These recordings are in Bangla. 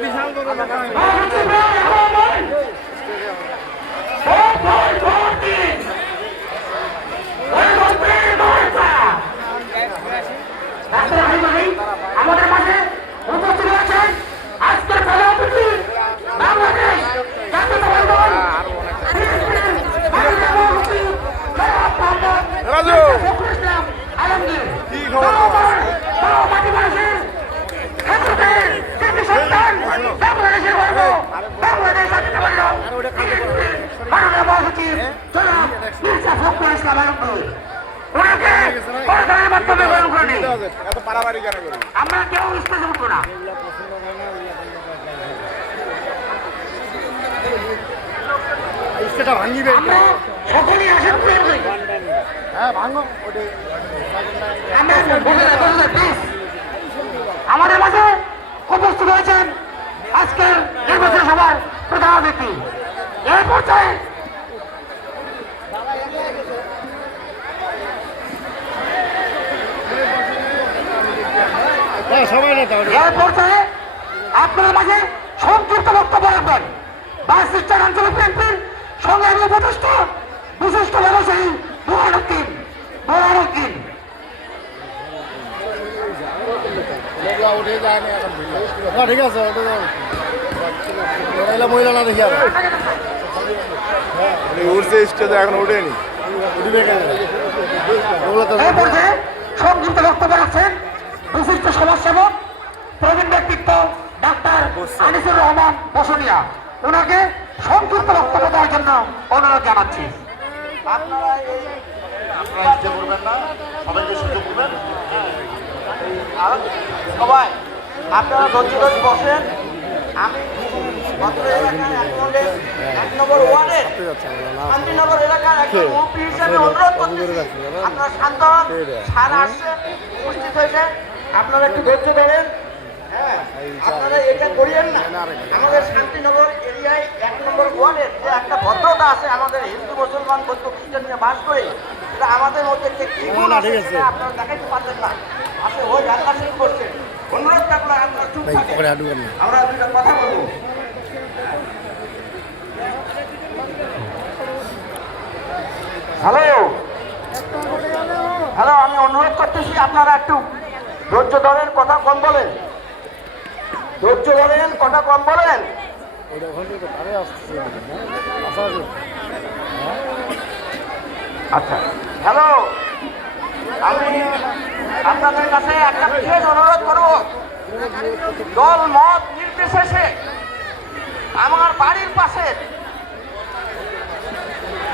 বিশাল আমাদের মাঝে উপস্থিত হয়েছেন আজকের সভাপতি বাংলাদেশ জাতীয়তাবাদী দল আলমগীর বাংলাদেশের গর্ব বাংলাদেশ জাতীয়তাবাদী দল মাননীয় মহাসচিব জনাব মির্জা ফখরুল ইসলাম আলমগীর ওনাকে পর্দার মাধ্যমে গ্রহণ করে নিই। আমরা কেউ স্টেজে উঠবো না। আমরা সকলেই আসেন আমাদের মাঝে উপস্থিত হয়েছেন আজকের নির্বাচন সভার প্রধান অতিথি। এই পর্যায়ে আপনার মাঝে সংক্ষিপ্ত বক্তব্য রাখবেন বাসস্ট্যান্ড আঞ্চলিক বিএনপির সংগ্রামী উপদেষ্টা বিশিষ্ট ব্যবসায়ী বোরহানুদ্দিন। ঠিক আছে মহিলা না দেখি উঠছে স্টেজে এখন উঠেনি সংক্ষিপ্ত বক্তব্য রাখছেন বিশিষ্ট সমাজসেবক প্রবীণ ব্যক্তিত্ব ডাক্তার আনিসুর রহমান বসুনিয়া। ওনাকে সংক্ষিপ্ত বক্তব্য দেওয়ার জন্য অনুরোধ জানাচ্ছি। আপনারা করবেন না, সবাইকে সুযোগ করবেন। সবাই আপনারা ধৈর্য ধরে বসেন। আমি এক নম্বর ওয়ার্ডের শান্তিনগর এলাকার একজন মুরব্বী হিসেবে অনুরোধ করতেছি, আপনারা শান্ত হন। সার আসছেন, উপস্থিত হয়েছে, আপনারা একটু ধৈর্য ধরেন। হ্যাঁ, আপনারা এটা করিয়েন না। আমাদের শান্তিনগর এরিয়ায় এক নম্বর ওয়ার্ডের যে একটা ভদ্রতা আছে, আমাদের হিন্দু মুসলমান বৌদ্ধ খ্রিস্টান নিয়ে বাস করে, এটা আমাদের মধ্যে কি গুণ আছে সেটা আপনারা দেখাইতে পারলেন না। আসলে ওই আল্লাহ শুরু করছেন। অনুরোধ থাকলে আপনারা চুপ থাকেন, আমরা দুইটা কথা বলবো। হ্যালো, আমি অনুরোধ করতেছি আপনারা একটু ধৈর্য ধরেন, কথা কম বলেন। ধৈর্য ধরেন, কথা কম বলেন। আচ্ছা, হ্যালো, আমি আপনাদের কাছে একটা বিশেষ অনুরোধ করব। দল মত নির্বিশেষে আমার বাড়ির পাশে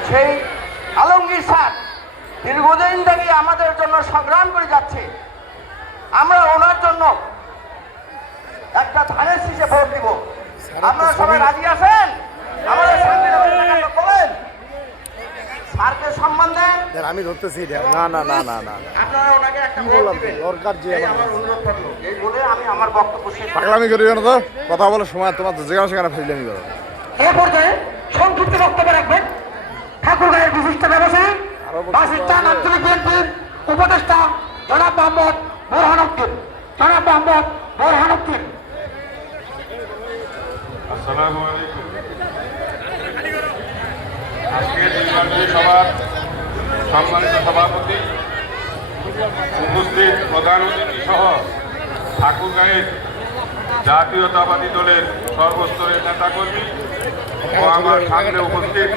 সেই আলমগীর স্যার দীর্ঘদিন থেকে আমাদের জন্য সংগ্রাম করে যাচ্ছে। আমরা ওনার জন্য একটা ধানের শীষে ভোট দিব। আপনারা সবাই রাজি আছেন? আমাদের বলেন, স্যারকে সম্মান দেন। আমি ধরতেছি না না না না না আপনারা ওনাকে একটা ভোট দিবেন, দরকার যে আমার অনুরোধ করলো। এই বলে আমি আমার বক্তব্য শেষ। পাগলামি করি না তো, কথা বলার সময় তোমার যেখানে সেখানে ফেজলামি করো। এ পর্যায়ে সংক্ষিপ্ত বক্তব্য রাখবেন ঠাকুরগাঁয়ের বিশিষ্ট ব্যবসায়ী বাসস্ট্যান্ড আঞ্চলিক বিএনপির উপদেষ্টা জনাব মোহাম্মদ বোরহানুদ্দিন। আসসালামু আলাইকুম। আজকের নির্বাচনী সভার সম্মানিত সভাপতি, উপস্থিত প্রধান অতিথি সহ ঠাকুরগাঁয়ের জাতীয়তাবাদী দলের সর্বস্তরের নেতাকর্মী ও আমার সামনে উপস্থিত